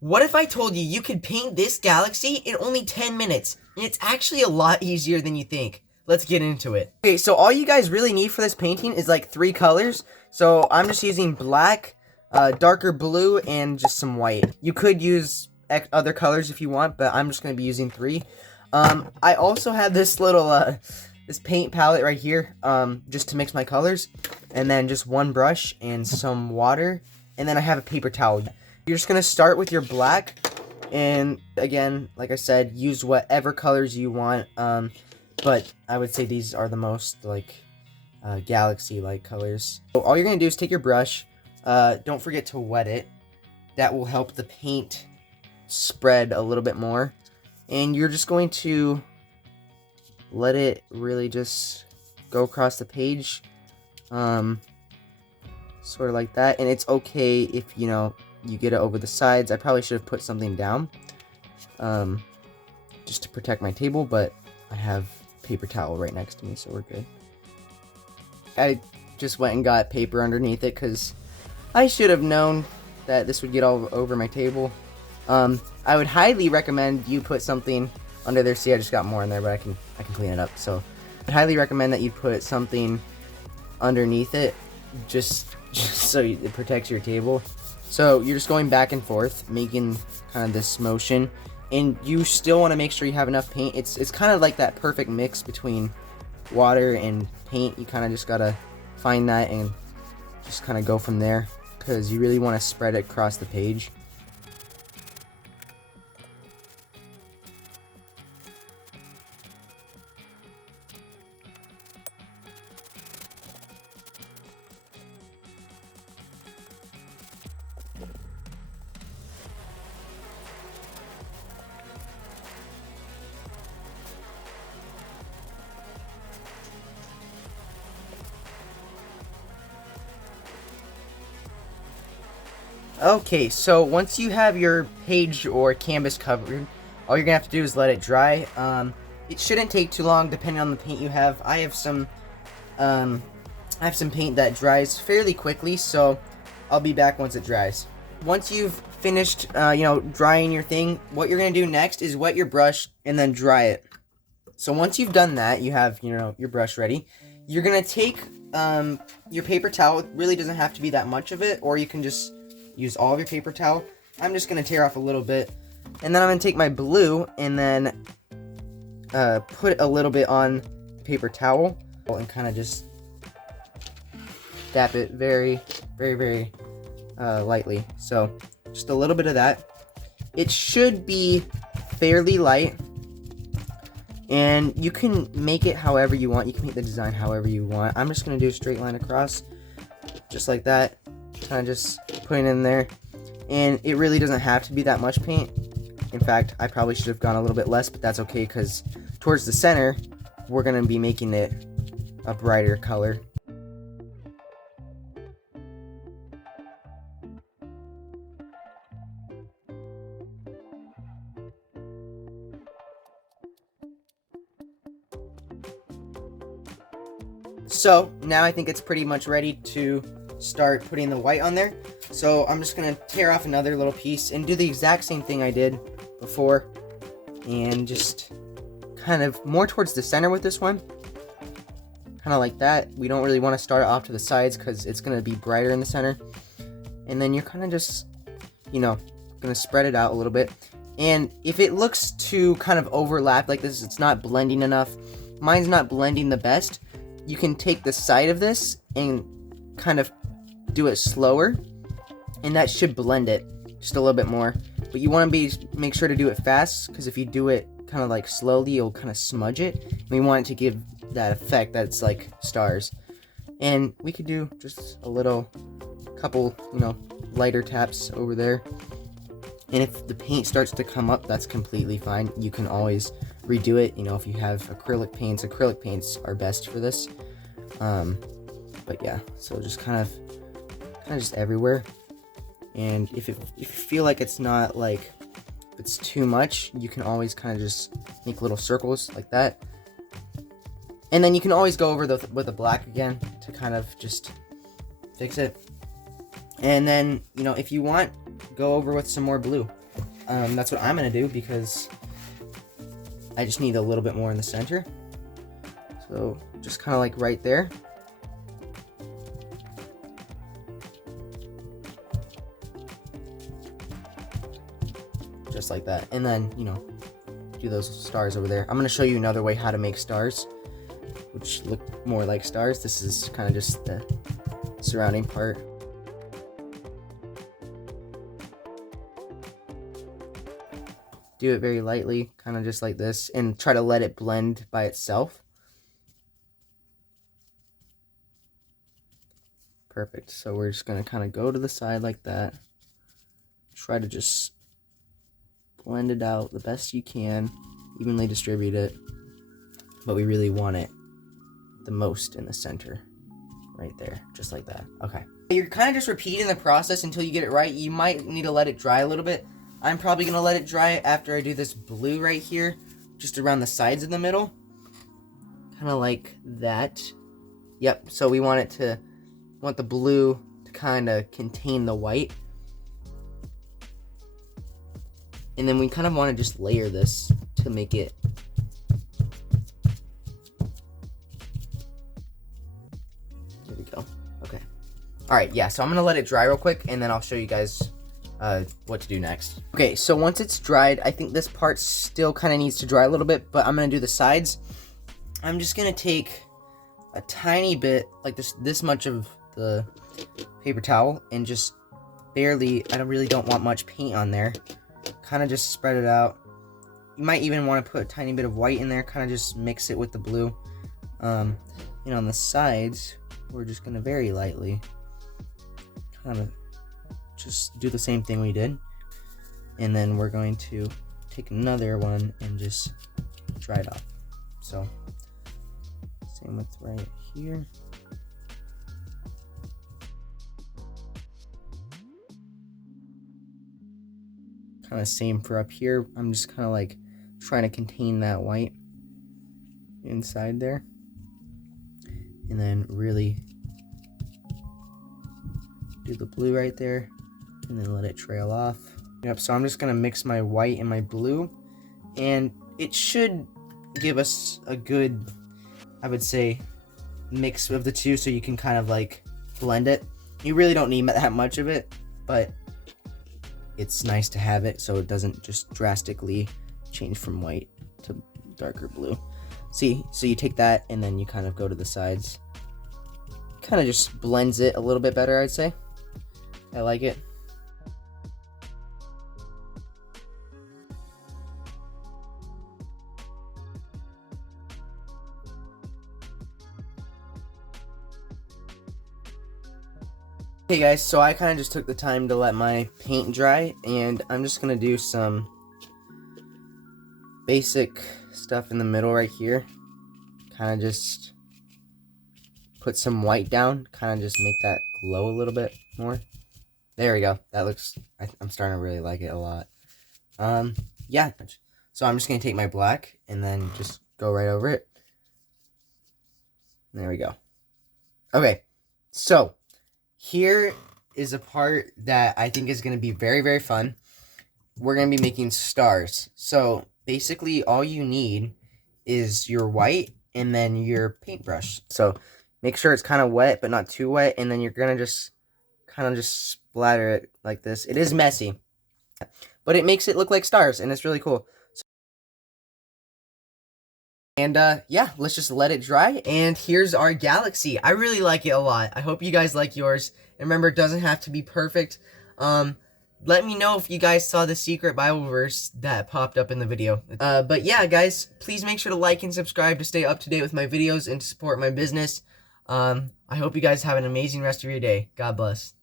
What if I told you you could paint this galaxy in only 10 minutes? And it's actually a lot easier than you think. Let's get into it. Okay, so all you guys really need for this painting is like 3 colors. So I'm just using black, darker blue, and just some white. You could use other colors if you want, but I'm just going to be using 3. I also have this little, this paint palette right here, just to mix my colors. And then just one brush and some water. And then I have a paper towel. You're just going to start with your black. And again, like I said, use whatever colors you want. But I would say these are the most, like, galaxy-like colors. So all you're going to do is take your brush. Don't forget to wet it. That will help the paint spread a little bit more. And you're just going to let it really just go across the page. Sort of like that. And it's okay if, you know, you get it over the sides. I probably should have put something down. Just to protect my table, but I have paper towel right next to me, so we're good. I just went and got paper underneath it because I should have known that this would get all over my table. I would highly recommend you put something under there. See, I just got more in there, but I can clean it up. So I'd highly recommend that you put something underneath it, just so it protects your table. So you're just going back and forth, making kind of this motion. And you still want to make sure you have enough paint. It's kind of like that perfect mix between water and paint. You kind of just gotta find that and just kind of go from there, because you really want to spread it across the page. Okay, so once you have your page or canvas covered, all you're gonna have to do is let it dry. It shouldn't take too long depending on the paint you have. I have some paint that dries fairly quickly, so I'll be back once it dries. Once you've finished, drying your thing, what you're gonna do next is wet your brush and then dry it. So once you've done that, you have, your brush ready. You're gonna take your paper towel. It really doesn't have to be that much of it, or you can just use all of your paper towel. I'm just going to tear off a little bit. And then I'm going to take my blue and then put a little bit on paper towel and kind of just dab it very, very, very lightly. So just a little bit of that. It should be fairly light. And you can make it however you want. You can make the design however you want. I'm just going to do a straight line across, just like that. Kind of just putting it in there, and it really doesn't have to be that much paint. In fact, I probably should have gone a little bit less, but that's okay, because towards the center we're going to be making it a brighter color. So now I think it's pretty much ready to start putting the white on there. So I'm just gonna tear off another little piece and do the exact same thing I did before, and just kind of more towards the center with this one, kind of like that. We don't really want to start off to the sides because it's gonna be brighter in the center. And then you're kind of just, gonna spread it out a little bit. And if it looks to kind of overlap like this, it's not blending enough. Mine's not blending the best. You can take the side of this and kind of do it slower, and that should blend it just a little bit more. But you want to make sure to do it fast, because if you do it kind of like slowly, you'll kind of smudge it. And we want it to give that effect that's like stars. And we could do just a couple lighter taps over there. And if the paint starts to come up, that's completely fine. You can always redo it. If you have acrylic paints are best for this. But yeah, so just kind of just everywhere. And if you feel like it's not like, it's too much, you can always kind of just make little circles like that. And then you can always go over with the black again to kind of just fix it. And then, if you want, go over with some more blue. That's what I'm gonna do because I just need a little bit more in the center. So just kind of like right there. Just like that. And then, you know, do those stars over there. I'm going to show you another way how to make stars, which look more like stars. This is kind of just the surrounding part. Do it very lightly, kind of just like this, and try to let it blend by itself. Perfect. So we're just going to kind of go to the side like that. Try to just blend it out the best you can, evenly distribute it, but we really want it the most in the center, right there, just like that. Okay. You're kind of just repeating the process until you get it right. You might need to let it dry a little bit. I'm probably going to let it dry after I do this blue right here, just around the sides of the middle, kind of like that. Yep, so we want the blue to kind of contain the white. And then we kind of want to just layer this to make it there we go. Okay. Alright, yeah, so I'm gonna let it dry real quick and then I'll show you guys what to do next. Okay, so once it's dried, I think this part still kind of needs to dry a little bit, but I'm gonna do the sides. I'm just gonna take a tiny bit, like this much of the paper towel, and just barely, I really don't want much paint on there. Kind of just spread it out. You might even want to put a tiny bit of white in there, kind of just mix it with the blue. And on the sides, we're just going to very lightly kind of just do the same thing we did. And then we're going to take another one and just dry it off. So, same with right here. Kind of same for up here. I'm just kind of like trying to contain that white inside there, and then really do the blue right there, and then let it trail off. Yep, so I'm just gonna mix my white and my blue, and it should give us a good, I would say, mix of the two, so you can kind of like blend it. You really don't need that much of it, but it's nice to have it so it doesn't just drastically change from white to darker blue. See, so you take that and then you kind of go to the sides. Kind of just blends it a little bit better, I'd say. I like it. Hey guys, so I kind of just took the time to let my paint dry, and I'm just going to do some basic stuff in the middle right here. Kind of just put some white down, kind of just make that glow a little bit more. There we go. That looks, I'm starting to really like it a lot. Yeah, so I'm just going to take my black and then just go right over it. There we go. Okay, so here is a part that I think is going to be very, very fun. We're going to be making stars. So basically all you need is your white and then your paintbrush. So make sure it's kind of wet, but not too wet. And then you're going to just kind of just splatter it like this. It is messy, but it makes it look like stars, and it's really cool. And yeah, let's just let it dry. And here's our galaxy. I really like it a lot. I hope you guys like yours. And remember, it doesn't have to be perfect. Let me know if you guys saw the secret Bible verse that popped up in the video. But yeah, guys, please make sure to like and subscribe to stay up to date with my videos and to support my business. I hope you guys have an amazing rest of your day. God bless.